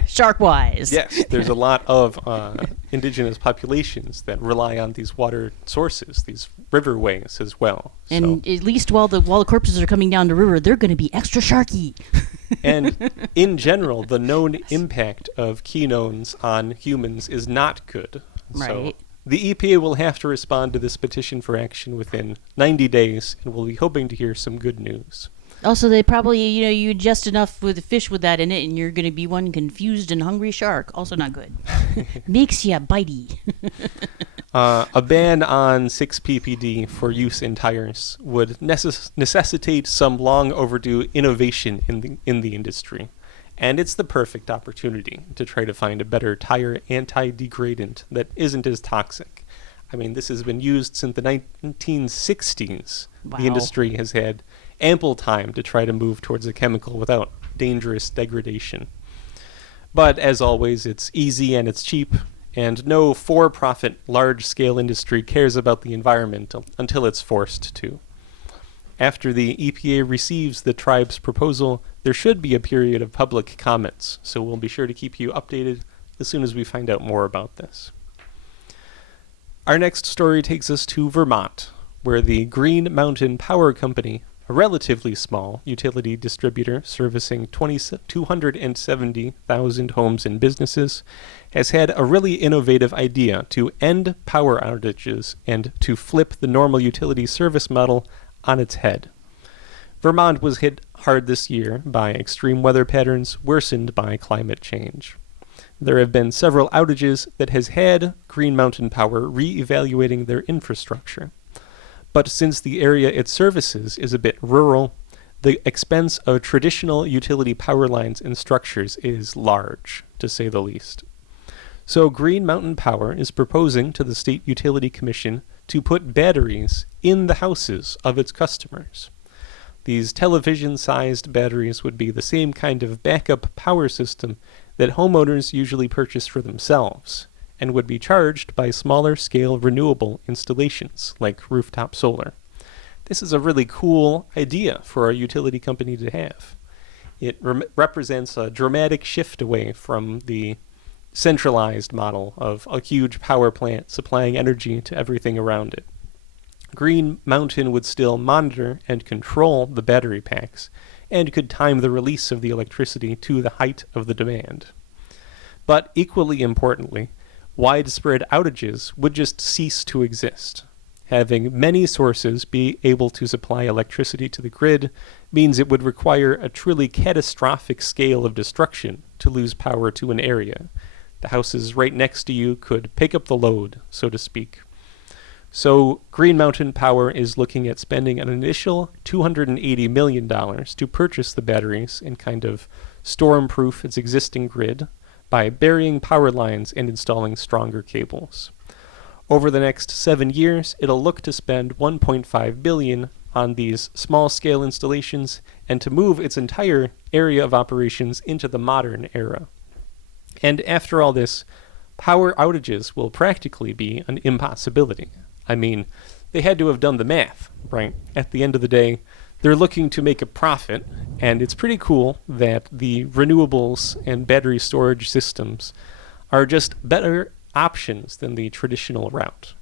shark-wise. Yes, there's a lot of indigenous populations that rely on these water sources, these riverways as well. And at least while the corpses are coming down the river, they're going to be extra sharky. And in general, the known impact of quinones on humans is not good. Right. So the EPA will have to respond to this petition for action within 90 days, and we'll be hoping to hear some good news. Also, they probably, you ingest enough with the fish with that in it, and you're going to be one confused and hungry shark. Also not good. Makes ya bitey. A ban on 6-PPD for use in tires would necessitate some long overdue innovation in the industry. And it's the perfect opportunity to try to find a better tire anti-degradant that isn't as toxic. I mean, this has been used since the 1960s. Wow. The industry has had ample time to try to move towards a chemical without dangerous degradation. But as always, it's easy and it's cheap, and no for-profit large-scale industry cares about the environment until it's forced to. After the EPA receives the tribe's proposal, there should be a period of public comments, so we'll be sure to keep you updated as soon as we find out more about this. Our next story takes us to Vermont, where the Green Mountain Power Company, a relatively small utility distributor servicing 270,000 homes and businesses, has had a really innovative idea to end power outages and to flip the normal utility service model on its head. Vermont was hit hard this year by extreme weather patterns worsened by climate change. There have been several outages that has had Green Mountain Power re-evaluating their infrastructure. But since the area it services is a bit rural, the expense of traditional utility power lines and structures is large, to say the least. So Green Mountain Power is proposing to the State Utility Commission to put batteries in the houses of its customers. These television-sized batteries would be the same kind of backup power system that homeowners usually purchase for themselves, and would be charged by smaller scale renewable installations like rooftop solar. This is a really cool idea for a utility company to have. It represents a dramatic shift away from the centralized model of a huge power plant supplying energy to everything around it. Green Mountain would still monitor and control the battery packs, and could time the release of the electricity to the height of the demand. But equally importantly, widespread outages would just cease to exist. Having many sources be able to supply electricity to the grid means it would require a truly catastrophic scale of destruction to lose power to an area. The houses right next to you could pick up the load, so to speak. So Green Mountain Power is looking at spending an initial $280 million to purchase the batteries and kind of storm-proof its existing grid by burying power lines and installing stronger cables. Over the next 7 years, it'll look to spend $1.5 billion on these small-scale installations and to move its entire area of operations into the modern era. And after all this, power outages will practically be an impossibility. I mean, they had to have done the math, right? At the end of the day, they're looking to make a profit, and it's pretty cool that the renewables and battery storage systems are just better options than the traditional route.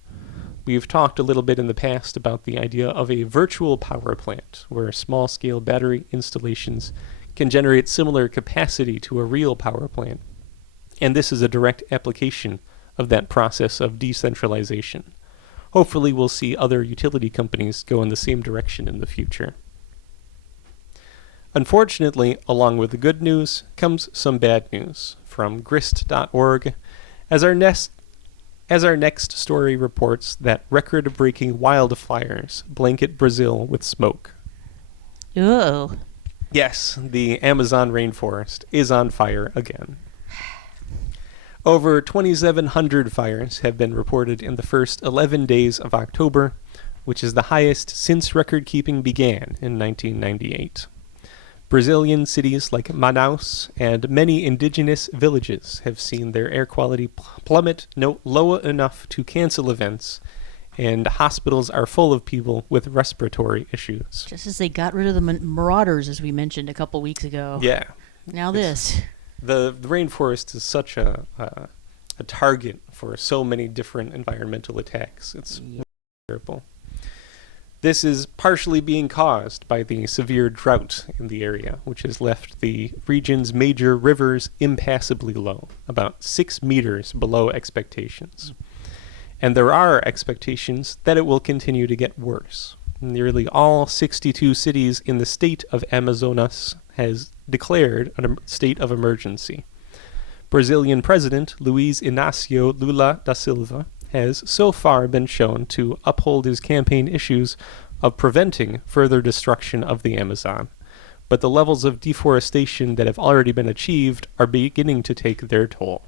We've talked a little bit in the past about the idea of a virtual power plant, where small-scale battery installations can generate similar capacity to a real power plant. And this is a direct application of that process of decentralization. Hopefully we'll see other utility companies go in the same direction in the future. Unfortunately, along with the good news comes some bad news from grist.org, as our next story reports that record-breaking wildfires blanket Brazil with smoke. Oh. Yes, the Amazon rainforest is on fire again. Over 2,700 fires have been reported in the first 11 days of October, which is the highest since record-keeping began in 1998. Brazilian cities like Manaus and many indigenous villages have seen their air quality plummet low enough to cancel events, and hospitals are full of people with respiratory issues. Just as they got rid of the marauders, as we mentioned a couple weeks ago. Yeah. Now this. The rainforest is such a target for so many different environmental attacks. It's terrible. This is partially being caused by the severe drought in the area, which has left the region's major rivers impassably low, about 6 meters below expectations. And there are expectations that it will continue to get worse. Nearly all 62 cities in the state of Amazonas has declared a state of emergency. Brazilian President Luiz Inácio Lula da Silva has so far been shown to uphold his campaign issues of preventing further destruction of the Amazon, but the levels of deforestation that have already been achieved are beginning to take their toll.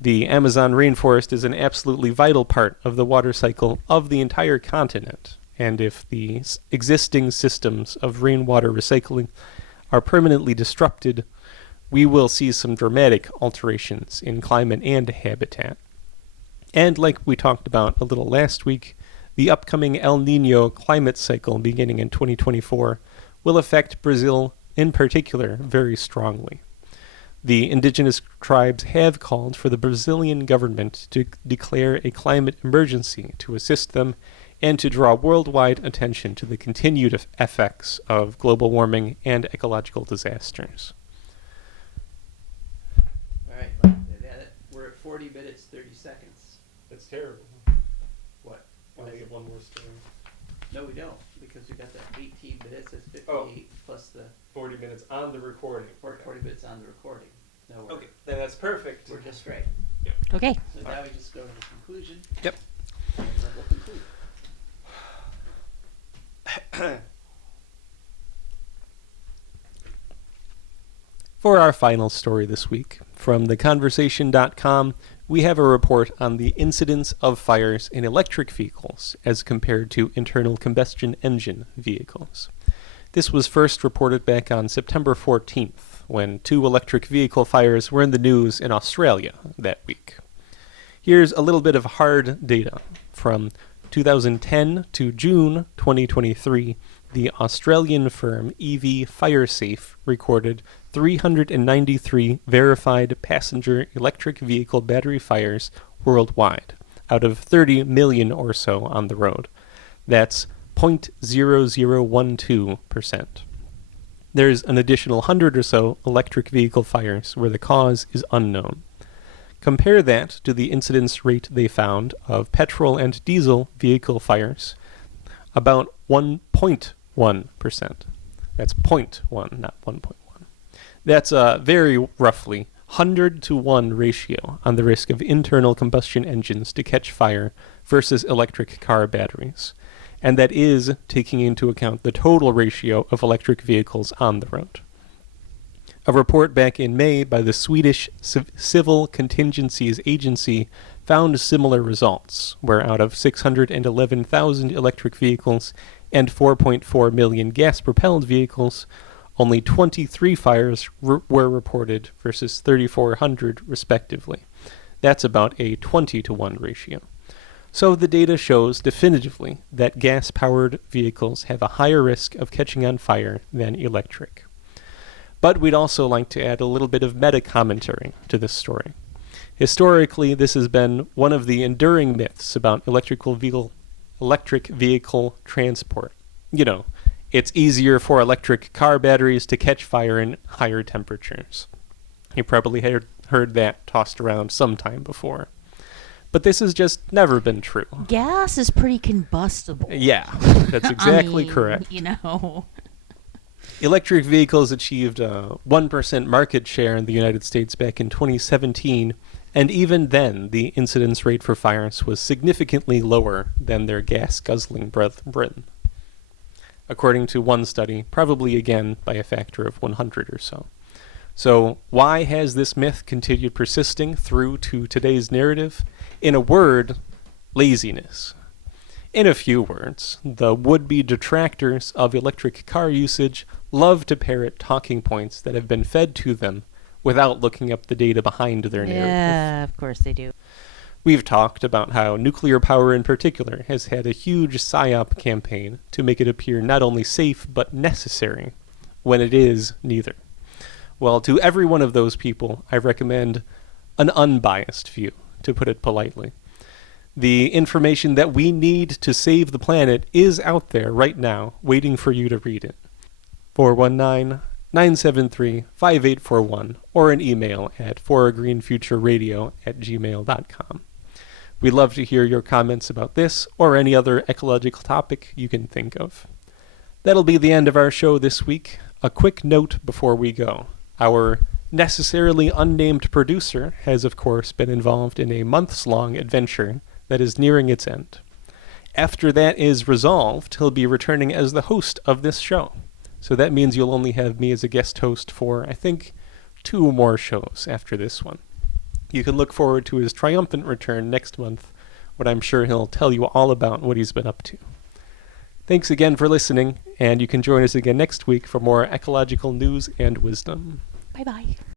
The Amazon rainforest is an absolutely vital part of the water cycle of the entire continent, and if the existing systems of rainwater recycling are permanently disrupted, we will see some dramatic alterations in climate and habitat. And like we talked about a little last week, the upcoming El Nino climate cycle beginning in 2024 will affect Brazil in particular very strongly. The indigenous tribes have called for the Brazilian government to declare a climate emergency to assist them and to draw worldwide attention to the continued effects of global warming and ecological disasters. All right, we're at 40 minutes, 30 seconds. That's terrible. What? Only get one more story. No, we don't, because we got that 18 minutes, that's 58, Oh. plus the 40 minutes on the recording. 40 minutes on the recording. No, we're, Okay, then that's perfect. we're just right. Okay. So now we just go to the conclusion. Yep. And then we'll conclude. For our final story this week, from theconversation.com, we have a report on the incidence of fires in electric vehicles as compared to internal combustion engine vehicles. This was first reported back on September 14th, when 2 electric vehicle fires were in the news in Australia that week. Here's a little bit of hard data. From 2010 to June 2023, the Australian firm EV FireSafe recorded 393 verified passenger electric vehicle battery fires worldwide, out of 30 million or so on the road. That's 0.0012%. There's an additional 100 or so electric vehicle fires where the cause is unknown. Compare that to the incidence rate they found of petrol and diesel vehicle fires, about 1.1%. That's 0.1, not 1.1. That's a very roughly 100 to 1 ratio on the risk of internal combustion engines to catch fire versus electric car batteries. And that is taking into account the total ratio of electric vehicles on the road. A report back in May by the Swedish Civil Contingencies Agency found similar results, where out of 611,000 electric vehicles and 4.4 million gas-propelled vehicles, only 23 fires were reported versus 3,400 respectively. That's about a 20 to 1 ratio. So the data shows definitively that gas-powered vehicles have a higher risk of catching on fire than electric. But we'd also like to add a little bit of meta-commentary to this story. Historically, this has been one of the enduring myths about electric vehicle transport. You know, it's easier for electric car batteries to catch fire in higher temperatures. You probably heard that tossed around sometime before. But this has just never been true. Gas is pretty combustible. Yeah, that's exactly correct. You know. Electric vehicles achieved a 1% market share in the United States back in 2017, and even then, the incidence rate for fires was significantly lower than their gas-guzzling brethren. According to one study, probably again by a factor of 100 or so. So, why has this myth continued persisting through to today's narrative? In a word, laziness. In a few words, the would-be detractors of electric car usage love to parrot talking points that have been fed to them without looking up the data behind their narrative. Yeah, of course they do. We've talked about how nuclear power in particular has had a huge PSYOP campaign to make it appear not only safe but necessary, when it is neither. Well, to every one of those people, I recommend an unbiased view, to put it politely. The information that we need to save the planet is out there right now, waiting for you to read it. 419-973-5841, or an email at forogreenfutureradio@gmail.com. We'd love to hear your comments about this or any other ecological topic you can think of. That'll be the end of our show this week. A quick note before we go. Our necessarily unnamed producer has, of course, been involved in a months-long adventure that is nearing its end. After that is resolved, he'll be returning as the host of this show. So that means you'll only have me as a guest host for, I think, 2 more shows after this one. You can look forward to his triumphant return next month, when I'm sure he'll tell you all about what he's been up to. Thanks again for listening, and you can join us again next week for more ecological news and wisdom. Bye-bye.